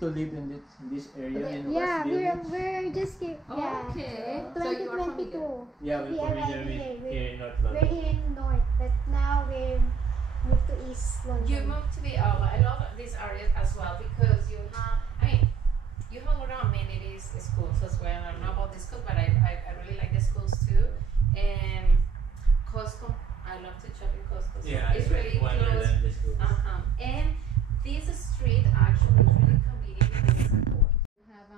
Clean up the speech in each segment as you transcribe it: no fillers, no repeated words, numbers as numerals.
to live in this area in Yeah, West Village. we're just here. Yeah. Okay. So you are from 2022. Yeah, We we're arrived familiar with here in North We're London. here in North, but now we're moved to East London. You moved to the I love this area as well because you have, you hung around many these schools as well. I don't know about the schools, but I really like the schools too. And Costco, I love to shop in Costco. So Yeah, it's really close. Wonderland the schools. And this street actually is really convenient because it's a court. You have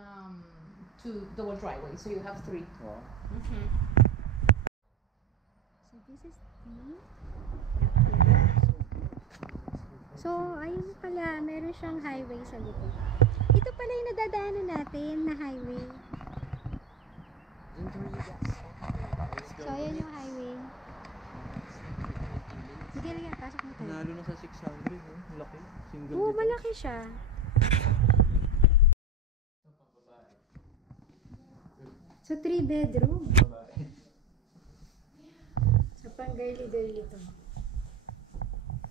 two double driveways, so you have three. Wow. So this is the backyard. So ayun pala, meron siyang highway sa likod. Ito pala yung nadadaanan natin na highway. So ayan yung highway. Sige lang, pasok mo tayo. Nalo na sa 600, no? Laki. Single Oo, dito. malaki siya. So 3 bedroom. Babae. So pang girly-girly to.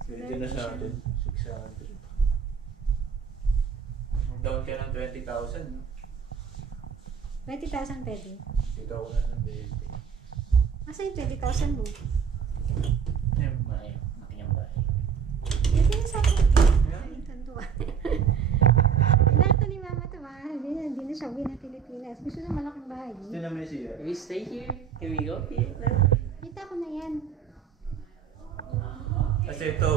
Pwede na sa atin. 600. Down ka ng 20,000, no? 20,000 pwede. Dito ako na ng 20. Asa yung 20,000 mo? Yung makinyang bahay. Pwede na sa akin. Ay, tanto. Lahat ni mama to, hindi na siya uwi ng Pilipinas. Gusto na malaking bahay. Gusto na may siya. We stay here? Can we go here now? Kita ko na yan. Kasi ito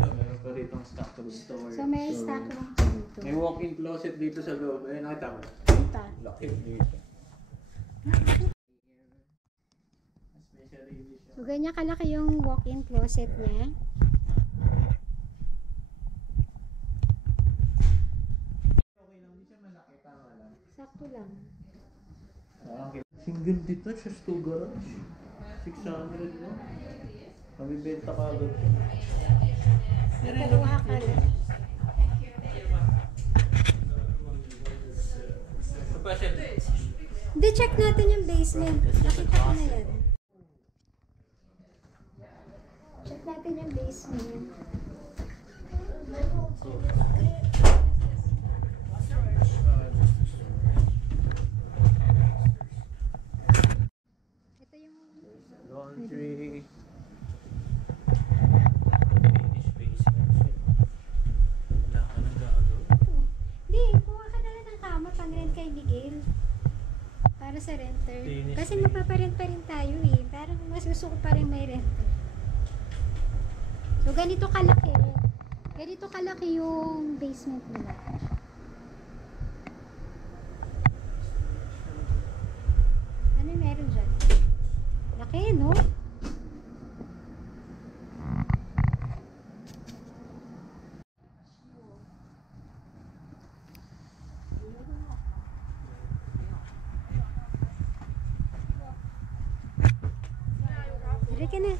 meron pa ritong stock room. So may stock room dito. May walk-in closet dito sa loob. Ayun, nakita mo. Kita. Laki dito. Especially this. So ganyan kalaki yung walk-in closet niya. Okay lang, hindi siya malaki. Tama lang. Sakto lang. Single detached, just 2 garage. 600, no? Mabibenta ka agad. Kukuha ka na. Hindi, check natin yung basement. Nakita ko na yan. Check natin yung basement. Ito yung Laundry. Hindi, kuha ka na lang ng kama pang-rent kay Miguel. Para sa renter. Finish Kasi space. magpaparent pa rin tayo eh. Parang mas gusto ko pa rin may renter. So, ganito kalaki. Ganito kalaki yung basement nila. Ano yung meron dyan? Laki, no? Dari ka na.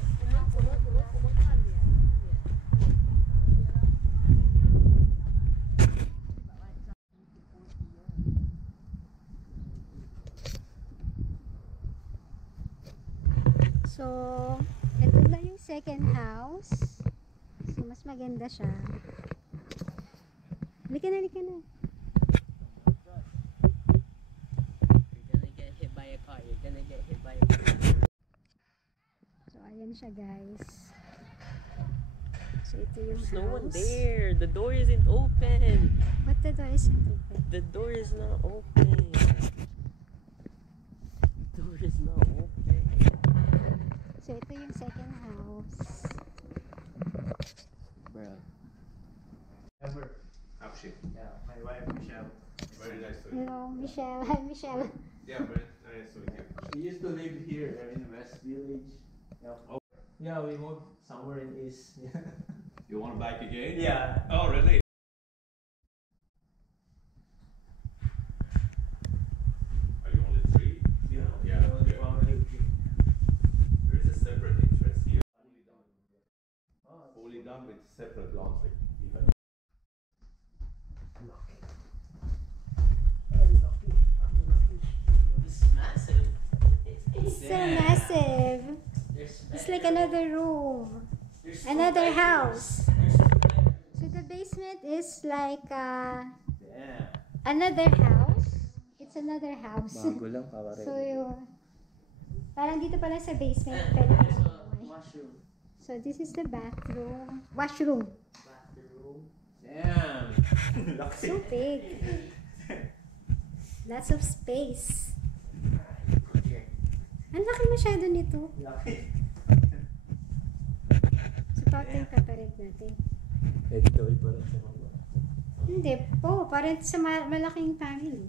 So, ito na yung second house. So, mas maganda siya. Halika na, halika na. You're gonna get hit by a car. You're gonna get hit by a car. So, ayan siya guys. So, ito yung There's no one house. there. The door isn't open. What the door isn't open? The door is not open. The door is not open. So, ito yung second house. Bro. Ever. Actually, Yeah, my wife Michelle. very nice to Hello, Michelle. Hi, Michelle. Yeah, very nice to meet you. We used to live here in West Village. Yeah. Oh. Yeah, we moved somewhere in East. You want a bike again? Yeah. Oh, really? Are you only 3? Yeah. Yeah, we only yeah. family. There is a separate entrance here. Oh, Fully done with separate laundry. Even. This is massive. It's so massive. It's like another room. Another house. So the basement is like yeah. another house. It's another house. Bago lang, kakarek. So, parang dito pala sa basement. Pwede ka There's na a bumay. washroom. So, this is the bathroom. Washroom. Bathroom. Damn! Laki. So big. Lots of space. Here. Ang laki masyado nito. Laki. So, papay pa pa rin natin. Enjoy pa rin sa mga. Hindi po. Parang sa malaking family.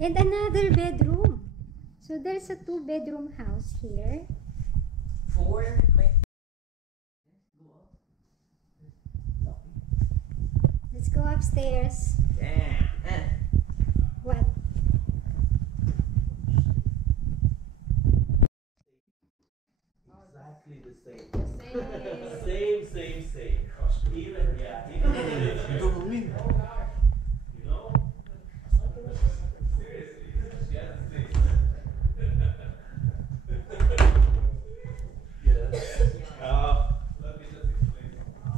And another bedroom. So there's a 2-bedroom house here. 4. Let's go upstairs. Damn! What? Exactly the same. Same. Even, yeah. Even Ito kami. you know? Seriously. Yeah, Yes. let me just explain something.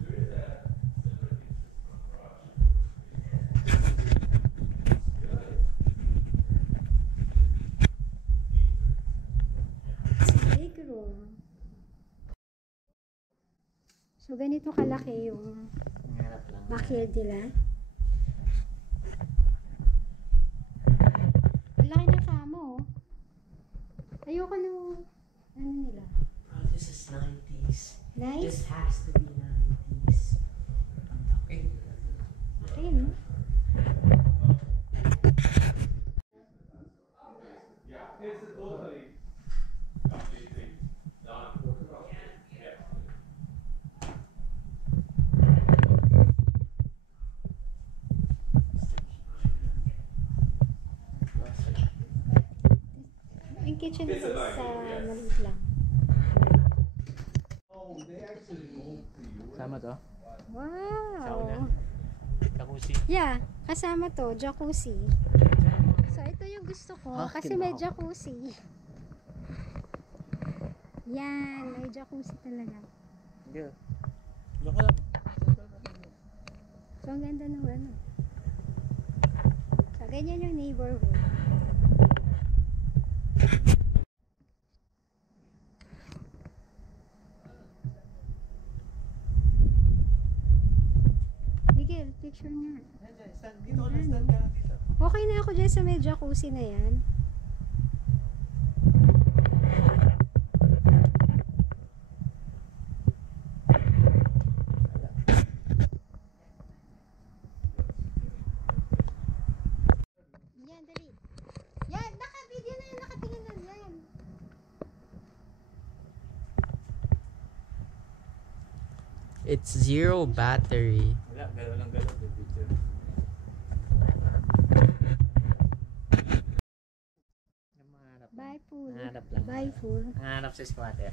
There is a separate interest from garage. It's a big room. So ganito kalaki yung Nangarap lang. backyard nila. Ang laki ng kamo. Oh. Ayoko nung ano nila. Oh, this is 90s. Nice. This has to be 90s. Okay. Okay, no? Yeah, it's a totally complete thing. Done. Yeah. Yung kitchen It's is a dining room, yes. maliit lang. Oh, they actually moved to you. Sama to? Wow! Sauna. Jacuzzi. Yeah, kasama to, jacuzzi. So, ito yung gusto ko Ah, kasi may kinuha ko. jacuzzi. Yan, may jacuzzi talaga. Girl. Diyan ka lang. So, ang ganda ng ano. So, ganyan yung neighborhood. Miguel, picture nga. Dito ka lang, stand ka lang dito. Okay na ako dyan sa may jacuzzi na yan. Yan, dali. Yan, naka-video na yan, nakatingin na yan. It's 0 battery. Wala, galaw lang galaw. Picture. Nangarap. Bye, pool. Nangarap lang. Bye, pool. Nangarap sa squatter.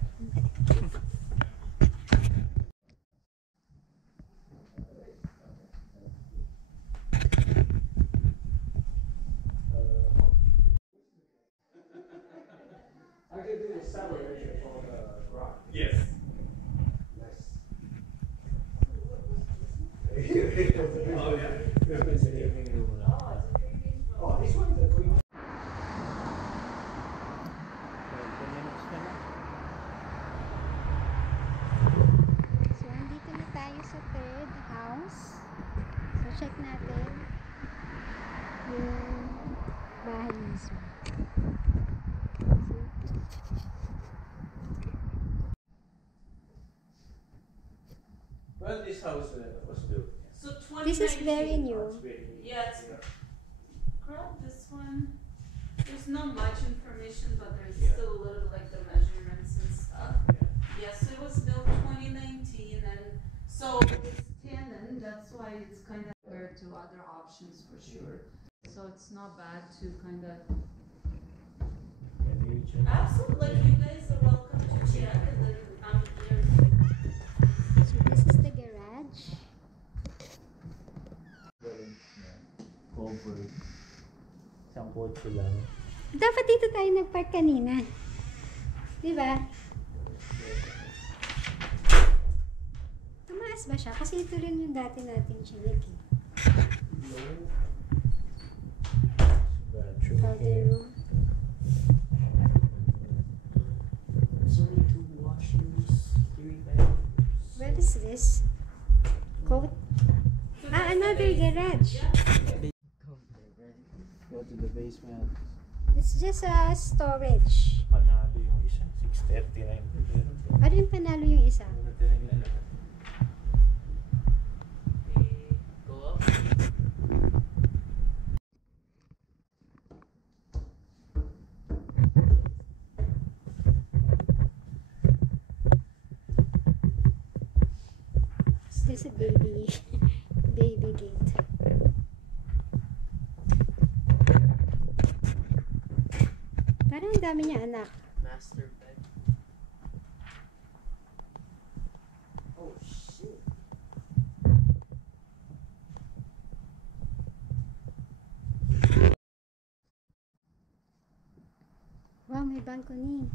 Yes. Oh, yeah. Living room lang. Oh, this one's a green. 20 minutes na lang. So, andito na tayo sa third house. So, check natin yung bahay mismo. Well, this house was built. So This is 2019. very new. Yeah, it's grab this one. There's not much information, but there's Yeah. still a little like the measurements and stuff. Yes, it was built 2019, and so it's Canon. That's why it's kind of compared to other options for sure. So it's not bad to kind of. Absolutely, you guys are welcome to check, and then I'm here. So, this is the garage. Covered. Isang kotse lang. Dapat dito tayo nagpark kanina. Di ba? Tumaas ba siya? Kasi ito rin yung dati nating chinik eh. Powder room. There's only 2 washrooms, 3 bedrooms. What is this? Coat? Ah, another garage. Go to the basement. It's just a storage. Panalo yung isa. 639 per bedroom. Ano yung panalo yung isa? Ano tinangin na? Okay, go up. Is this a baby gate? Parang ang dami niya anak. Master bed. Oh shit. Wow, may balcony.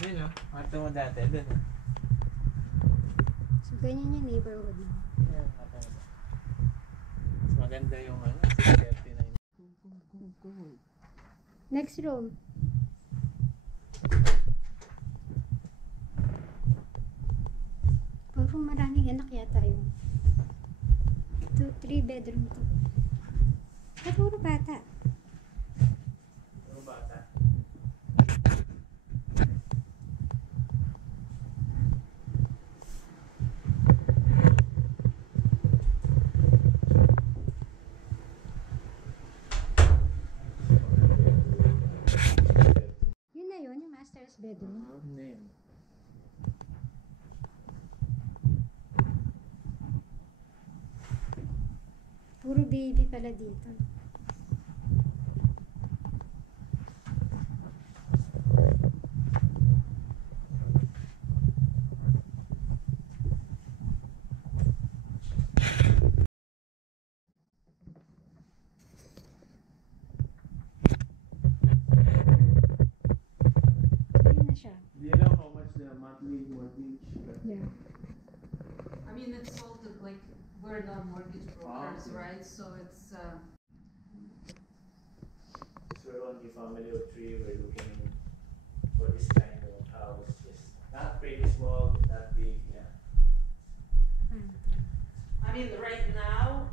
Yun o. Mato mo dati. Doon o. So, ganyan yung neighborhood mo. Ayan, mato mo. Mas maganda yung 639. Next room. Puro maraming anak yata yun. 3 bedroom to. Puro bata. Ano bata? Yun na yun, yung master's bedroom. Name. Puro baby pala dito. Yun na siya. Do you know how much the monthly mortgage? Yeah. I mean, it's sold to like, we're not mortgage brokers, okay. right? So it's, So we're only family of 3. We're looking for this kind of house. Just not pretty small, not big. Yeah. I mean, right now,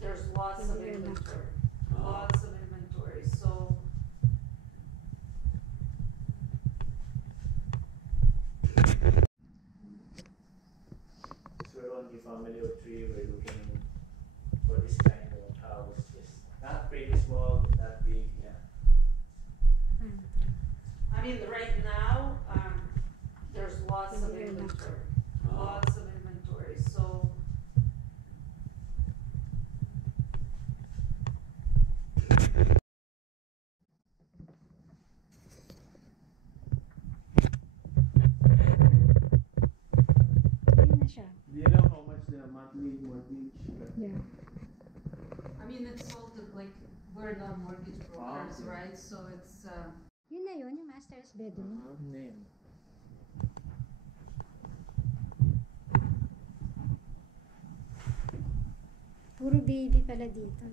there's lots of inventory, lots of inventory, so. So we're only family of 3. We're looking for this kind of house. Just not pretty small, not big. Yeah. I mean, right now, there's lots of inventory, lots of inventory, so. Yun na siya. Do you know how much the monthly mortgage? Yeah. I mean, it's sold to like, we're not mortgage brokers, okay. right? So it's, Yun na yun, yung master's bedroom. Name. Puro baby pala dito.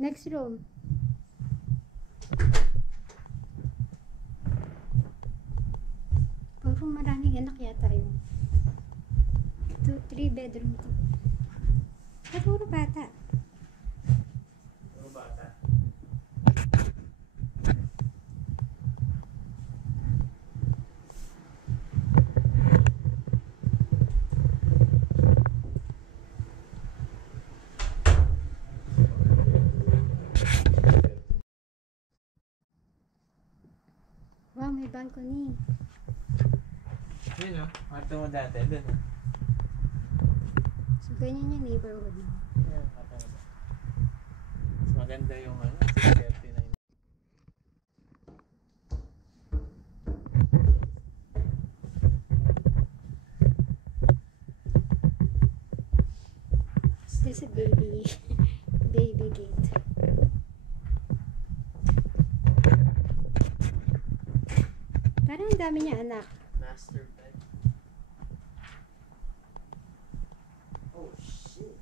Next room. Puro maraming anak yata yun. 3 bedroom to. Puro bata. Ano bata? Wow, may balcony. Yun o. Mato mo dati. Doon o. So, ganyan yung neighborhood mo. Ayan, mato mo. Mas maganda yung 639. baby baby gate. Parang ang dami niya anak. Master bed. Oh shit.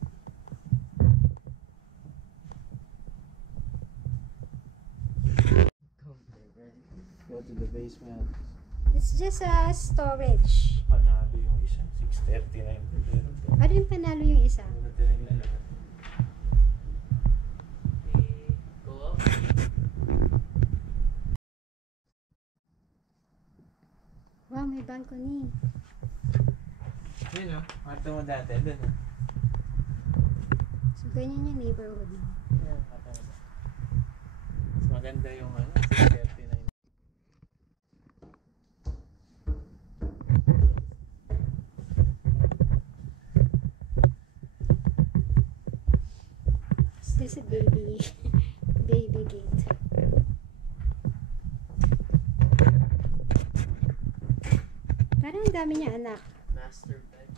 Go to the basement. It's just a storage. Panalo yung isa. 639 per meron. Ano yung panalo yung isa? Ano na tinayin na lahat? We go up. Wow, may balcony. Yun o. Mato mo dati. Doon o. So, ganyan yung neighborhood mo. Yan, mato mo. Mas maganda yung ano. 639. This is baby baby gate. Parang ang dami niya anak. Master bed.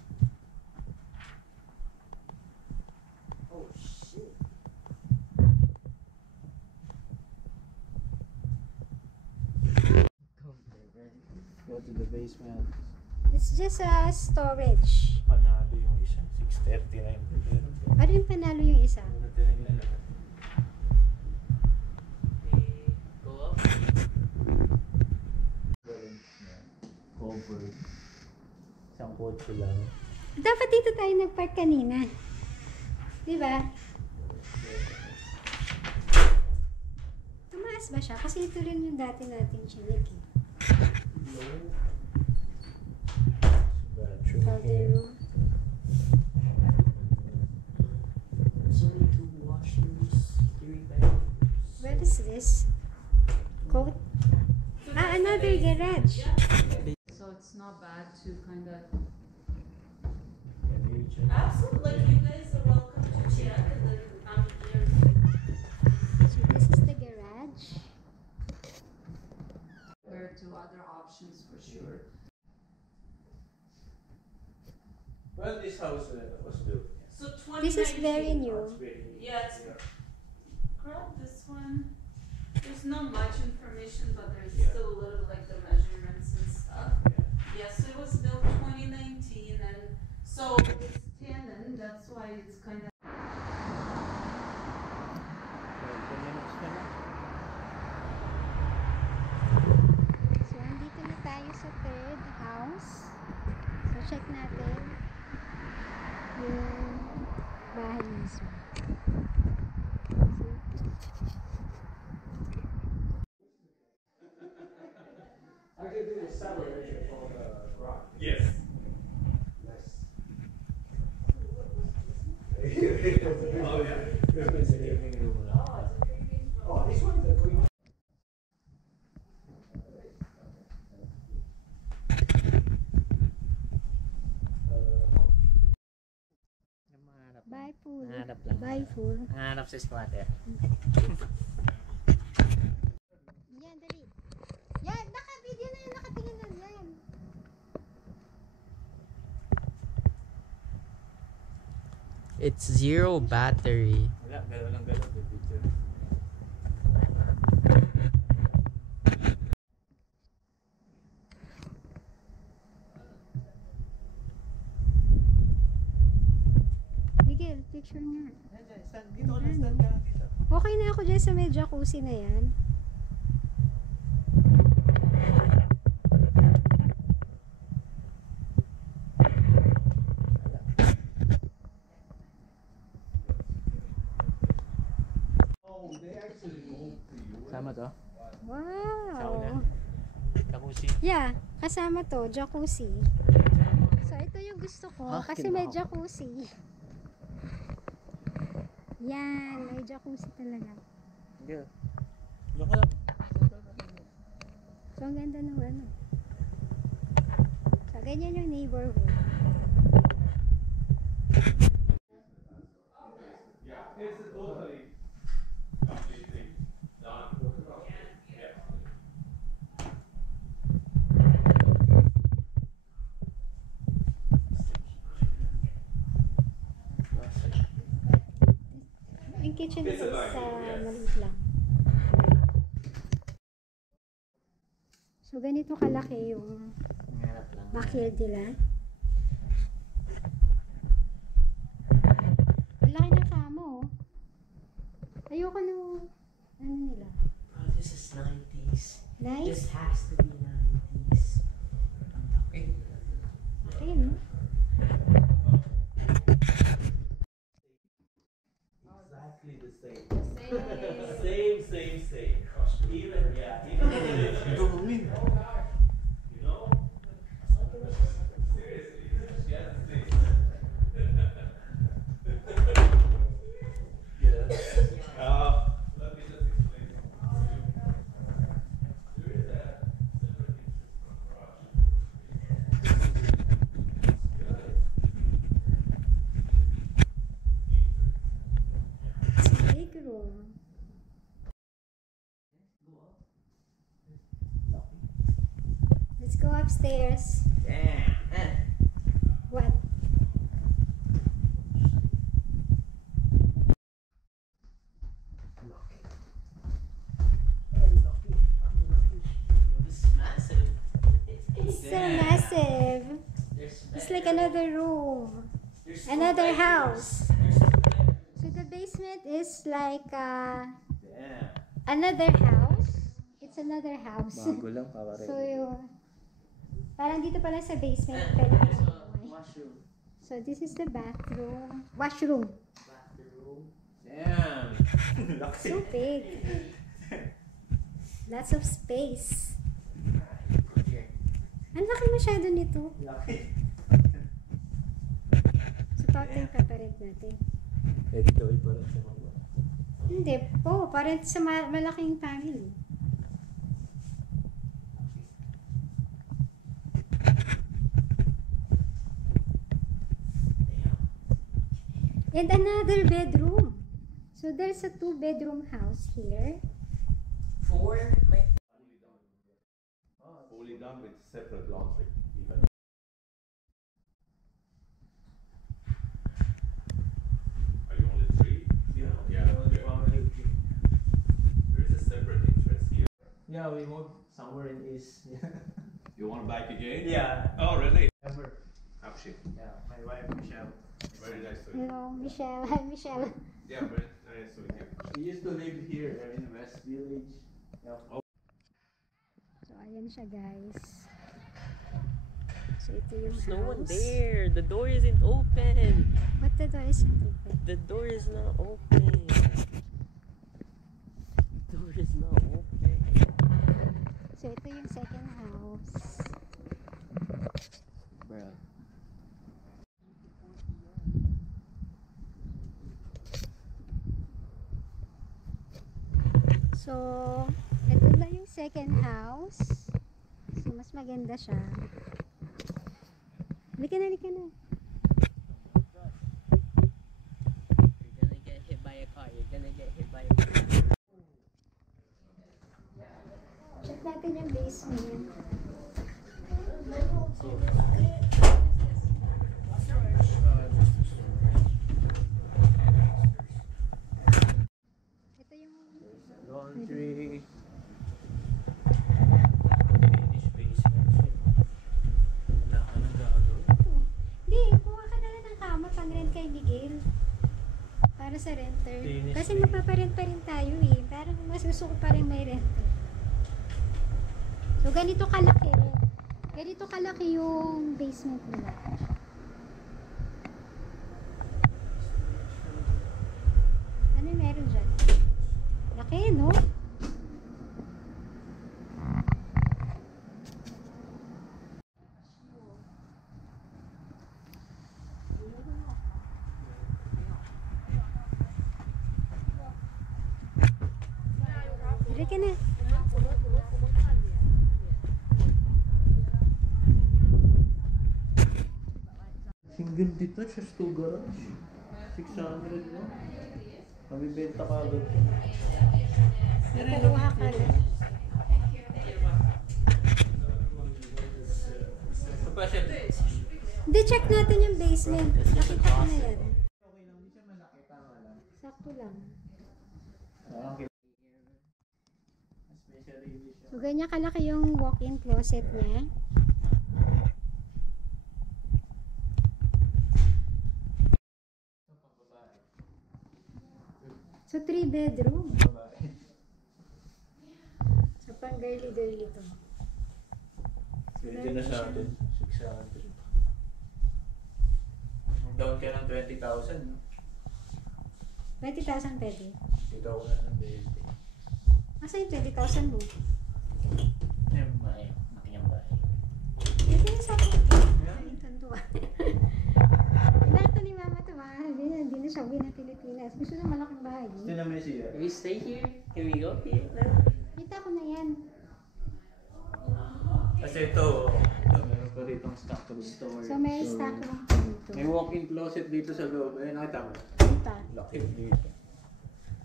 Oh shit. Go to the basement. It's just a storage. Panalo yung isa. 639 per meron. Ano yung panalo yung isa? Ano na tinayin na lahat? We go up. Galing. Covered. Isang kotse lang. Dapat dito tayo nagpark kanina. Di ba? Tumaas ba siya? Kasi ito rin yung dati nating chinik eh. Bathroom Powder here. room. There's only 2 washrooms, 3 bedrooms. Where is this? Coat? Ah, another garage. So it's not bad to kind of. Can you check? Absolutely, you guys are welcome to check and then I'm here. So this is the garage. Compared to other options for sure. Well, this house was built. So This is 2019. very It's new. very new. Yeah, it's- Grab this one. There's not much information, but there's Yeah. still a little like the measurements and stuff. Yeah. Yes, it was built 2019 and so it's tenant, that's why it's kind of. So andito na tayo sa third house. So check natin yung bahay mismo. I could do the separation for the garage. Yes. Nice. Oh, yeah. It's a living room lang. Oh, this one's a green. Bye pool. Hanap lang. Bye pool. Hanap si squatter. Yan, dali. Yan, naka-video na yan, nakatingin na yan. It's 0 battery. Wala, galaw lang galaw. The picture. Miguel, picture nga. Dito ka lang, stand ka lang dito. Okay na ako dyan sa may jacuzzi na yan. Oh, they actually moved to you. Sama to? Wow. Sauna. Jacuzzi. Yeah, kasama to, jacuzzi. So, ito yung gusto ko Ah, kasi may kinuha ko. jacuzzi. Yan, may jacuzzi talaga. Diyan ka lang. So, ang ganda ng ano. So, ganyan yung neighborhood. It's a totally completely done. Yeah. kitchen It's a is library, yes. maliit lang. So, ganito kalaki yung Nangarap lang. backyard nila. Ang laki ng kamo, oh. Ayoko nung, ano nila. Oh, this is 90s. Nice? This has to be 90s. Okay. Okay, no? Exactly the same. Same. Even, yeah, even you know? Seriously, she has the same. Yeah. Let me just explain something to you. There is a separate interest from garage. It's a big room. Let's go upstairs. Damn. What? This is massive. It's so massive. It's like another room. Another house. So the basement is like another house. It's another house. Bago lang, kakarek. So yun. Parang dito pala sa basement. And Pero there's a washroom. so this is the bathroom. Washroom. Bathroom. Damn! So big. Lots of space. Here. Ang laki masyado nito. Laki. So total kapalit natin. Ito ay parang sa mga. Hindi po. Parang sa malaking family. And another bedroom. So there's a 2-bedroom house here. Four. My Fully done with separate laundry. Even. Are you only three? Yeah, Yeah, only okay. family. There is a separate interest here. Yeah, we moved somewhere in East. You want to back again? Yeah. Oh, really? Ever. Actually, Yeah, my wife Michelle. very nice to you. Hello, Michelle. Hi, Michelle. Yeah, very nice to meet you. She used to live here in West Village. Yeah. So ayan siya, guys. So ito yung There's no one house. there. The door isn't open. What the door isn't open? The door is not open. The door is not open. So ito yung second house. Bro. So, ito na yung second house. So, mas maganda siya. Halika na, halika na. You're gonna get hit by a car. You're gonna get hit by a car. Check natin yung basement. Ito yung Laundry. Finish basement. Wala ka nang gagawin. Hindi, kuha ka na lang ng kama pang-rent kay Miguel. Para sa renter. Finish Kasi basement. magpaparent pa rin tayo eh. Parang mas gusto ko pa rin may renter. So, ganito kalaki. Ganito kalaki yung basement nila. Ano yung meron dyan? Laki, no? Dari ka na. Single detached, 2 garage. 600 no? Mabibenta ka agad. Kukuha ka na. Hindi, check natin yung basement. Nakita ko na yan. Okay lang, hindi siya malaki, tama lang. Sakto lang. Especially So, ganyan kalaki yung walk-in closet niya. So, 3 bedroom. babae. So, pang girly-girly to. Pwede na sa atin. 600. Down ka ng 20,000. No? 20,000 pwede. Dito ako na ng 20. Asa yung 20,000 mo? Yung bahay. Making bahay. Ito yung sa akin. Ay, tantuwa. Pinakita ni Mama ito, hindi na siya uwi ng Pilipinas. Gusto na malaking bahay. Gusto na may siya. Can we stay here? Can we go here? No? Kita ko na yan. Kasi ito meron pa dito ang stock room. So, may stock room pa dito. May walk-in closet dito sa loob. Ayun, nakita mo. Kita. Laki dito.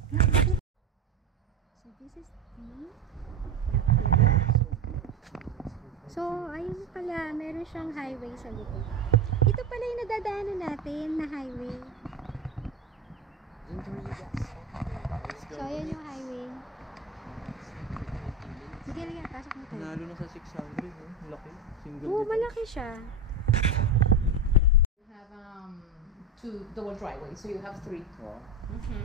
So, this is the backyard. So, ayun pala, meron siyang highway sa likod. Ito pala yung nadadaanan natin na highway. So, ayan yung highway. Sige lang, pasok mo tayo. Nalo na sa 600. Laki. Single Oo, malaki siya. You have two double driveways, so you have three. Wow. Mm-hmm.